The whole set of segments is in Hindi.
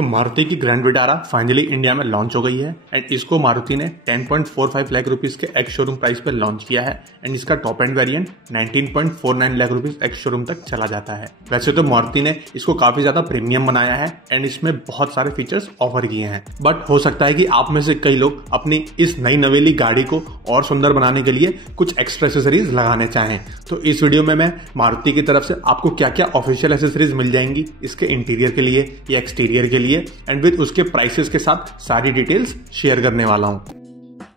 तो मारुति की ग्रैंड विटारा फाइनली इंडिया में लॉन्च हो गई है एंड इसको मारुति ने 10.45 लाख रुपीस के एक्स शोरूम प्राइस पे लॉन्च किया है एंड इसका top end variant 19.49 lakh rupees ex showroom तक चला जाता है। वैसे तो मारुति ने इसको काफी ज्यादा प्रीमियम बनाया है एंड इसमें बहुत सारे फीचर्स ऑफर किए हैं, बट हो सकता है कि आप में से कई लोग अपनी इस नई नवेली गाड़ी को और सुंदर बनाने के लिए कुछ एक्स्ट्रा एक्सेसरीज लगाने चाहें। तो इस वीडियो में मैं मारुति की तरफ से आपको क्या क्या ऑफिशियल एक्सेसरीज मिल जाएंगी इसके इंटीरियर के लिए या एक्सटीरियर के लिए एंड विद उसके प्राइसेस के साथ सारी डिटेल्स शेयर करने वाला हूं।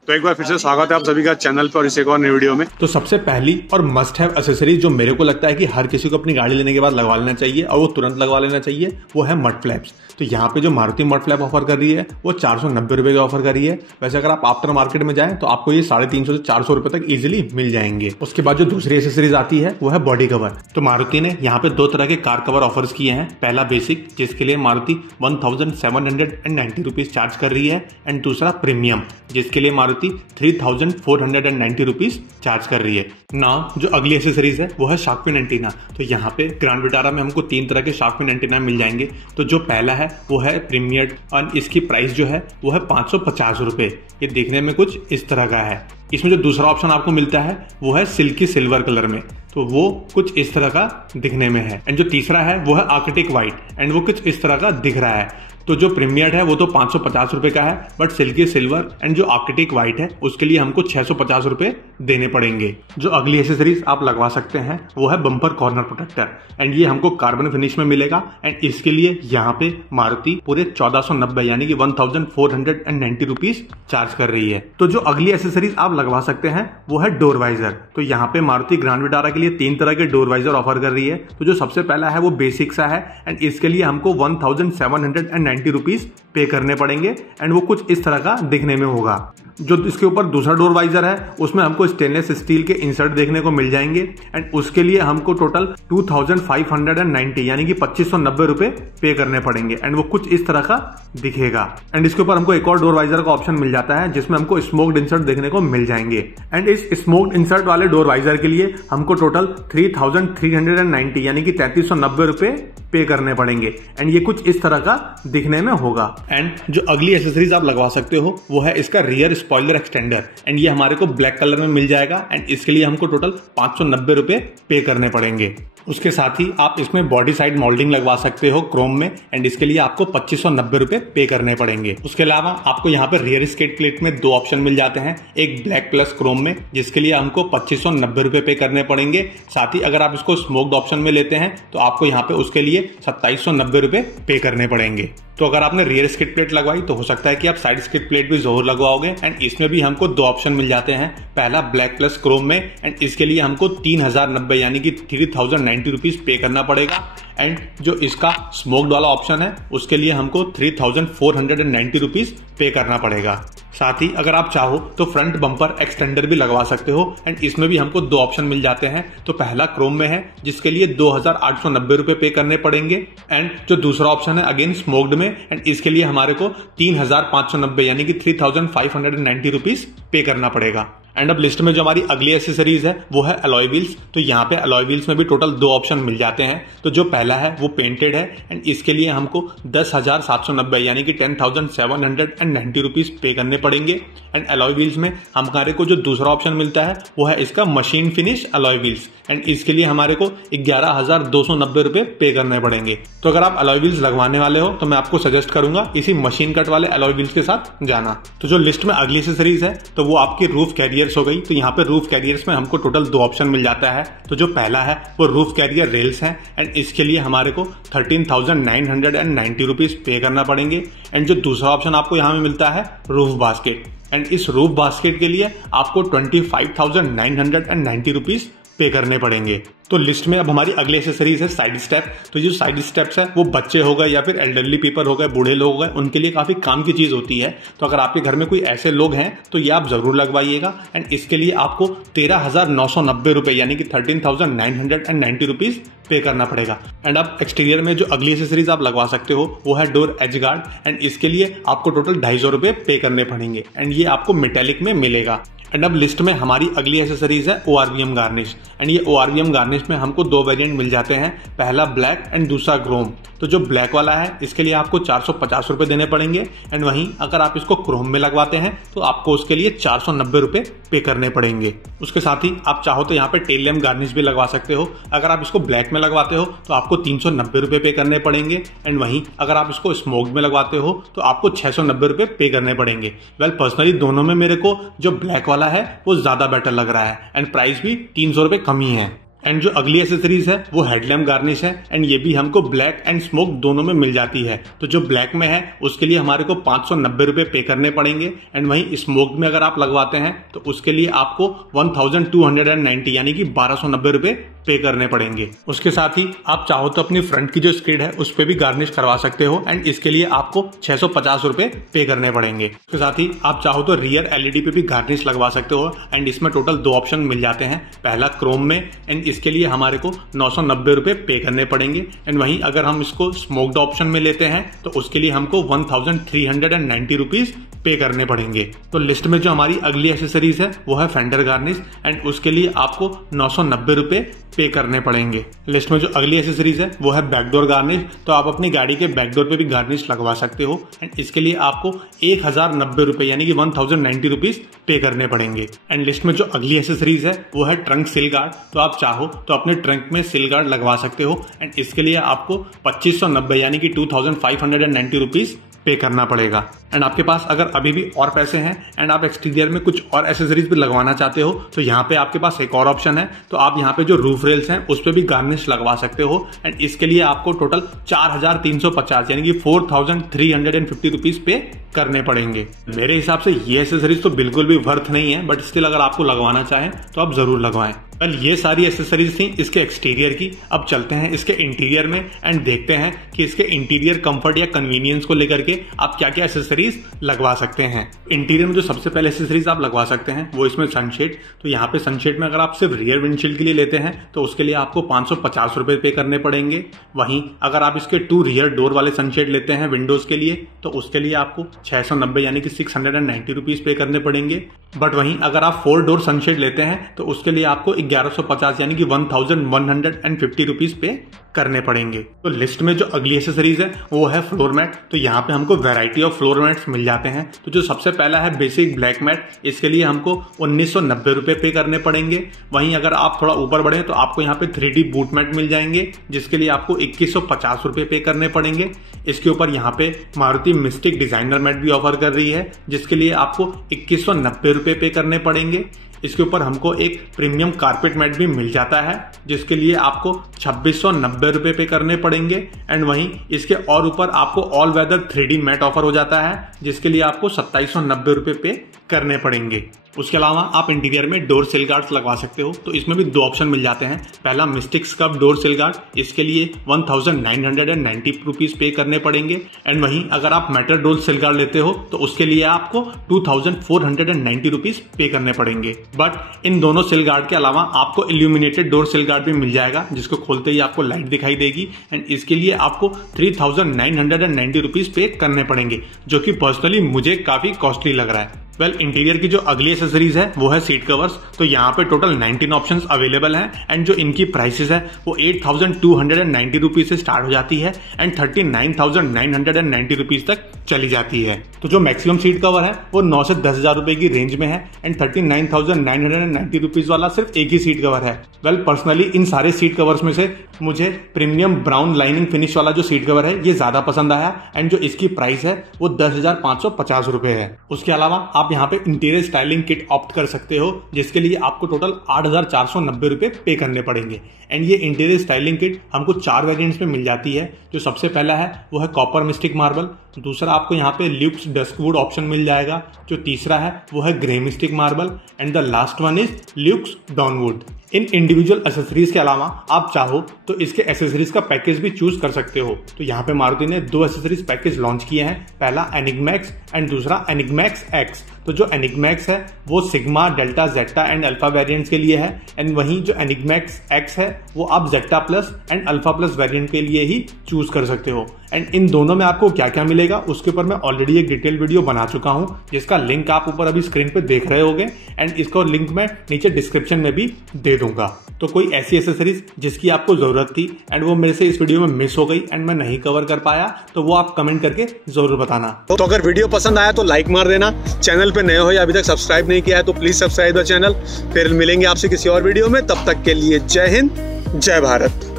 तो एक बार फिर से स्वागत है आप सभी का चैनल पर और इस एक और नई वीडियो में। तो सबसे पहली और मस्ट हैव एक्सेसरीज जो मेरे को लगता है कि हर किसी को अपनी गाड़ी लेने के बाद लगवा लेना चाहिए और वो तुरंत लगवा लेना चाहिए, वो है मड फ्लैप्स। तो यहाँ पे जो मारुति मड फ्लैप ऑफर कर रही है वो 490 रुपए का ऑफर कर रही है। वैसे अगर आप आफ्टर मार्केट में जाएं तो आपको ये 350 से 400 रुपए तक इजिली मिल जाएंगे। उसके बाद जो दूसरी एक्सेसरीज आती है वो है बॉडी कवर। तो मारुति ने यहाँ पे दो तरह के कार कवर ऑफर्स किए हैं। पहला बेसिक, जिसके लिए मारुति 1790 रुपीज चार्ज कर रही है एंड दूसरा प्रीमियम, जिसके लिए मारुति 3490 रुपीज चार्ज कर रही है। नाउ जो अगली एक्सेसरीज है वो है शार्क फिन एंटीना। तो यहाँ पे ग्रैंड विटारा में हमको 3 तरह के शार्क फिन एंटीना मिल जाएंगे। तो जो पहला है वो है प्रीमियर और इसकी प्राइस जो है वो है 550 रुपए। ये देखने में कुछ इस तरह का है। इसमें जो दूसरा ऑप्शन आपको मिलता है वो है सिल्की सिल्वर कलर में, तो वो कुछ इस तरह का दिखने में है। एंड जो तीसरा है वो है आर्किटिक व्हाइट एंड वो कुछ इस तरह का दिख रहा है। तो जो प्रीमियर है वो तो 550 रुपए का है, बट सिल्की सिल्वर एंड जो आर्किटिक व्हाइट है उसके लिए हमको 650 रुपए देने पड़ेंगे। जो अगली एक्सेसरीज आप लगवा सकते हैं वो है बम्पर कॉर्नर प्रोटेक्टर एंड ये हमको कार्बन फिनिश में मिलेगा एंड इसके लिए यहाँ पे मारुति पूरे 1490 यानी कि 1490 रुपीज चार्ज कर रही है। तो जो अगली एक्सेसरीज आप लगवा सकते हैं वो है डोर वाइजर। तो यहाँ पे मारुति ग्रैंड विटारा के लिए 3 तरह के डोर वाइजर ऑफर कर रही है। तो जो सबसे पहला है वो बेसिक सा है एंड इसके लिए हमको 1790 रुपीज पे करने पड़ेंगे एंड वो कुछ इस तरह का दिखने में होगा। जो इसके ऊपर दूसरा डोर वाइजर है उसमें हमको स्टेनलेस स्टील के इंसर्ट देखने को मिल जाएंगे एंड उसके लिए हमको टोटल 2590 यानी कि 2590 रुपए पे करने पड़ेंगे एंड वो कुछ इस तरह का दिखेगा। एंड इसके ऊपर हमको एक और डोर वाइजर का ऑप्शन मिल जाता है जिसमें हमको स्मोक्ड इंसर्ट देखने को मिल जाएंगे एंड इस स्मोक्ड इंसर्ट वाले डोर वाइजर के लिए हमको टोटल 3390 यानी कि 3390 रुपए पे करने पड़ेंगे एंड ये कुछ इस तरह का दिखने में होगा। एंड जो अगली एक्सेसरीज आप लगवा सकते हो वो है इसका रियर स्पॉइलर एक्सटेंडर एंड ये हमारे को ब्लैक कलर में मिल जाएगा एंड इसके लिए हमको टोटल 590 रुपए पे करने पड़ेंगे। उसके साथ ही आप इसमें बॉडी साइड मोल्डिंग लगवा सकते हो क्रोम में एंड इसके लिए आपको 2590 रुपए पे करने पड़ेंगे। उसके अलावा आपको यहाँ पर रियर स्किड प्लेट में 2 ऑप्शन मिल जाते हैं, एक ब्लैक प्लस क्रोम में जिसके लिए हमको 2590 रुपए पे करने पड़ेंगे। साथ ही अगर आप इसको स्मोक्ड ऑप्शन में लेते हैं तो आपको यहाँ पे उसके लिए 2790 रुपए पे करने पड़ेंगे। तो अगर आपने रियर स्किड प्लेट लगवाई तो हो सकता है कि आप साइड स्किड प्लेट भी जरूर लगवाओगे एंड इसमें भी हमको 2 ऑप्शन मिल जाते हैं। पहला ब्लैक प्लस क्रोम में एंड इसके लिए हमको 3090 यानी कि 3090 रुपीज पे करना पड़ेगा एंड जो इसका स्मोक्ड वाला ऑप्शन है उसके लिए हमको 3490 रुपीज पे करना पड़ेगा। साथ ही अगर आप चाहो तो फ्रंट बम्पर एक्सटेंडर भी लगवा सकते हो एंड इसमें भी हमको 2 ऑप्शन मिल जाते हैं। तो पहला क्रोम में है जिसके लिए 2890 रुपए पे करने पड़ेंगे एंड जो दूसरा ऑप्शन है अगेन स्मोक्ड में एंड इसके लिए हमारे को 3590 यानी कि 3590 रुपीज पे करना पड़ेगा। एंड अब लिस्ट में जो हमारी अगली एक्सेसरीज है वो है अलॉय व्हील्स। तो यहाँ पे अलॉय व्हील्स में भी टोटल 2 ऑप्शन मिल जाते हैं। तो जो पहला है वो पेंटेड है एंड इसके लिए हमको 10,790 यानी कि 10,790 रुपीज पे करने पड़ेंगे एंड अलॉय व्हील्स में हमारे को जो दूसरा ऑप्शन मिलता है वो है इसका machine finish alloy wheels and इसके लिए हमारे को 11,290 रुपए पे करने पड़ेंगे। तो अगर आप अलॉय व्हील्स लगवाने वाले हो तो मैं आपको सजेस्ट करूंगा इसी मशीन कट वाले अलॉय व्हील्स के साथ जाना। तो जो लिस्ट में अगली एक्सेसरीज है तो वो आपकी रूफ कैरियर्स हो गई। तो यहाँ पे रूफ कैरियर्स में हमको टोटल 2 ऑप्शन मिल जाता है। तो जो पहला है वो रूफ कैरियर रेल्स है एंड इसके लिए हमारे को 13,990 रुपीज पे करना पड़ेंगे एंड जो दूसरा ऑप्शन आपको यहाँ में मिलता है रूफ बास्केट एंड इस रूफ बास्केट के लिए आपको 25,990 रुपीज पे करने पड़ेंगे। तो लिस्ट में अब हमारी अगली एक्सेसरीज है साइड स्टेप। तो जो साइड स्टेप्स है वो बच्चे हो गए या फिर एल्डरली पीपल हो गए, बूढ़े लोग हो गए, उनके लिए काफी काम की चीज होती है। तो अगर आपके घर में कोई ऐसे लोग हैं तो ये आप जरूर लगवाइएगा एंड इसके लिए आपको 13,990 रुपए यानी कि 13,990 रुपीज पे करना पड़ेगा। एंड अब एक्सटीरियर में जो अगली एक्सेसरीज आप लगवा सकते हो वो है डोर एज गार्ड एंड इसके लिए आपको टोटल 250 रुपए पे करने पड़ेंगे एंड ये आपको मेटेलिक में मिलेगा। एंड अब लिस्ट में हमारी अगली एसेसरीज है ORVM गार्निश। एंड ये ORVM गार्निश में हमको दो वेरिएंट मिल जाते हैं, पहला ब्लैक एंड दूसरा क्रोम। तो जो ब्लैक वाला है इसके लिए आपको 450 रुपए देने पड़ेंगे, एंड वहीं अगर आप इसको क्रोम में लगवाते हैं तो आपको उसके लिए 490 रुपए पे करने पड़ेंगे। उसके साथ ही आप चाहो तो यहाँ पे टेल लैम्प गार्निश भी लगवा सकते हो। अगर आप इसको ब्लैक में लगवाते हो तो आपको 390 रुपए पे करने पड़ेंगे, एंड वहीं अगर आप इसको स्मोक्ड में लगवाते हो तो आपको 690 रुपए पे करने पड़ेंगे। वेल पर्सनली दोनों में मेरे को जो ब्लैक वाला है वो ज्यादा बेटर लग रहा है, एंड प्राइस भी 300 रुपए कम ही है। एंड जो अगली एसेसरीज है वो हेडलैम्प गार्निश है, एंड ये भी हमको ब्लैक एंड स्मोक दोनों में मिल जाती है। तो जो ब्लैक में है उसके लिए हमारे को 590 रुपए पे करने पड़ेंगे, एंड वहीं स्मोक में अगर आप लगवाते हैं तो उसके लिए आपको 1290 यानी कि 1290 रुपए पे करने पड़ेंगे। उसके साथ ही आप चाहो तो अपनी फ्रंट की जो स्क्रीड है उस पे भी गार्निश करवा सकते हो, एंड इसके लिए आपको 650 रुपए पे करने पड़ेंगे। उसके साथ ही आप चाहो तो रियर एलईडी पे भी गार्निश लगवा सकते हो, एंड इसमें टोटल दो ऑप्शन मिल जाते हैं, पहला क्रोम में, एंड इसके लिए हमारे को 990 रुपए पे करने पड़ेंगे। एंड वहीं अगर हम इसको स्मोक्ड ऑप्शन में लेते हैं तो उसके लिए हमको 1390 रुपीज पे करने पड़ेंगे। तो लिस्ट में जो हमारी अगली एसेसरीज है वो है फेंडर गार्निश, एंड उसके लिए आपको 990 रुपए पे करने पड़ेंगे। लिस्ट में जो अगली एसेसरीज है वो है बैकडोर गार्निश। तो आप अपनी गाड़ी के बैकडोर पे भी गार्निश लगवा सकते हो, एंड इसके लिए आपको 1090 रुपए यानी कि 1090 रुपीज पे करने पड़ेंगे। एंड लिस्ट में जो अगली एसेसरीज है वो है ट्रंक सिल गार्ड। तो आप चाहो तो अपने ट्रंक में सिल गार्ड लगवा सकते हो, एंड इसके लिए आपको 2590 यानी कि 2590 रुपीज पे करना पड़ेगा। एंड आपके पास अगर अभी भी और पैसे हैं एंड आप एक्सटीरियर में कुछ और एसेसरीज भी लगवाना चाहते हो तो यहाँ पे आपके पास एक और ऑप्शन है। तो आप यहाँ पे जो रूफ रेल्स हैं उस पे भी गार्निश लगवा सकते हो, एंड इसके लिए आपको टोटल 4350 यानी कि 4350 रुपीज पे करने पड़ेंगे। मेरे हिसाब से ये एसेसरीज तो बिल्कुल भी वर्थ नहीं है, बट स्टिल अगर आपको लगवाना चाहें तो आप जरूर लगवाएं। वेल ये सारी एसेसरीज थी इसके एक्सटीरियर की। अब चलते हैं इसके इंटीरियर में एंड देखते हैं कि इसके इंटीरियर कंफर्ट या कन्वीनियंस को लेकर के आप क्या क्या एसेसरीज लगवा सकते हैं। इंटीरियर में जो सबसे पहले एसेसरीज आप लगवा सकते हैं वो इसमें सनशेड। तो यहाँ पे सनशेड में अगर आप सिर्फ रियर विंडशील्ड के लिए लेते हैं तो उसके लिए आपको 550 रुपए पे करने पड़ेंगे। वहीं अगर आप इसके 2 रियर डोर वाले सनशेड लेते हैं विंडोज के लिए तो उसके लिए आपको 690 यानी कि 690 रुपीज पे करने पड़ेंगे। बट वहीं अगर आप 4 डोर सनशेड लेते हैं तो उसके लिए आपको 1150 यानी कि 1150 रुपीज पे करने पड़ेंगे। तो लिस्ट में जो अगली एसेसरीज है वो है फ्लोर मैट। तो यहाँ पे हमको वैरायटी ऑफ फ्लोर मैट्स मिल जाते हैं। तो जो सबसे पहला है बेसिक ब्लैक मैट, इसके लिए हमको 1990 रुपए पे करने पड़ेंगे। वहीं अगर आप थोड़ा ऊपर बढ़े तो आपको यहाँ पे 3D बूट मैट मिल जाएंगे जिसके लिए आपको 2150 रुपए पे करने पड़ेंगे। इसके ऊपर यहाँ पे मारुति मिस्टिक डिजाइनर मैट भी ऑफर कर रही है जिसके लिए आपको 2190 रुपए पे करने पड़ेंगे। इसके ऊपर हमको एक प्रीमियम कारपेट मैट भी मिल जाता है जिसके लिए आपको 2690 रुपए पे करने पड़ेंगे। एंड वहीं इसके और ऊपर आपको all weather 3D mat offer हो जाता है जिसके लिए आपको 2790 रुपए पे करने पड़ेंगे। उसके अलावा आप इंटीरियर में डोर सिल गार्ड्स लगवा सकते हो। तो इसमें भी 2 ऑप्शन मिल जाते हैं। पहला मिस्टिक स्कर्व डोर सिल गार्ड, इसके लिए 1990 रुपीज पे करने पड़ेंगे। एंड वहीं अगर आप मेटल डोर सिल गार्ड लेते हो तो उसके लिए आपको 2490 रुपीज पे करने पड़ेंगे। बट इन दोनों सिल गार्ड के अलावा आपको इल्यूमिनेटेड डोर सिल गार्ड भी मिल जाएगा जिसको खोलते ही आपको लाइट दिखाई देगी, एंड इसके लिए आपको 3990 रुपीज पे करने पड़ेंगे, जो कि पर्सनली मुझे काफी कॉस्टली लग रहा है। वेल इंटीरियर की जो अगली एसेसरीज है वो है सीट कवर्स। तो यहाँ पे टोटल 19 ऑप्शंस अवेलेबल हैं, एंड जो इनकी प्राइसेस है वो 8290 रुपीज से स्टार्ट हो जाती है एंड 39,990 रुपीज तक चली जाती है। तो जो मैक्सिमम सीट कवर है वो 9 से 10,000 रुपए की रेंज में है, एंड 39,990 रुपीज वाला सिर्फ एक ही सीट कवर है। वेल पर्सनली इन सारे सीट कवर्स में से मुझे प्रीमियम ब्राउन लाइनिंग फिनिश वाला जो सीट कवर है ये ज्यादा पसंद आया, एंड जो इसकी प्राइस है वो 10,550 रुपए है। उसके अलावा आप यहाँ पे इंटीरियर स्टाइलिंग किट ऑप्ट कर सकते हो जिसके लिए आपको टोटल 8,490 रुपए पे करने पड़ेंगे। एंड ये इंटीरियर स्टाइलिंग किट हमको 4 वेरिएंट्स में मिल जाती है। जो सबसे पहला है वो है कॉपर मिस्टिक मार्बल, दूसरा आपको यहाँ पे ल्यूक्स डस्कवुड ऑप्शन मिल जाएगा, जो तीसरा है वो है grey mystic marble, and the last one is luxe dawnwood. In individual accessories के अलावा आप चाहो तो इसके एसेसरीज का पैकेज भी चूज कर सकते हो। तो यहाँ पे मारुति ने 2 एसेसरीज पैकेज लॉन्च किए हैं, पहला एनिग्मैक्स एंड दूसरा एनिग्मैक्स एक्स। तो जो एनिग्मैक्स है वो sigma, delta, zeta and alpha variants के लिए है, एंड वहीं जो एनिग्मैक्स एक्स है वो आप zeta plus and alpha plus variant के लिए ही चूज कर सकते हो। एंड इन दोनों में आपको क्या क्या मिलेगा उसके ऊपर मैं ऑलरेडी एक डिटेल वीडियो बना चुका हूं, जिसका लिंक आप ऊपर अभी स्क्रीन पे देख रहे होंगे एंड इसका लिंक मैं नीचे डिस्क्रिप्शन में भी दे दूंगा। तो कोई ऐसी एक्सेसरीज जिसकी आपको जरूरत थी एंड वो मेरे से इस वीडियो में मिस हो गई एंड मैं नहीं कवर कर पाया, तो वो आप कमेंट करके जरूर बताना। तो अगर वीडियो पसंद आया तो लाइक मार देना, चैनल पे नए हो या अभी तक सब्सक्राइब नहीं किया है तो प्लीज सब्सक्राइब द चैनल। फिर मिलेंगे आपसे किसी और वीडियो में, तब तक के लिए जय हिंद, जय भारत।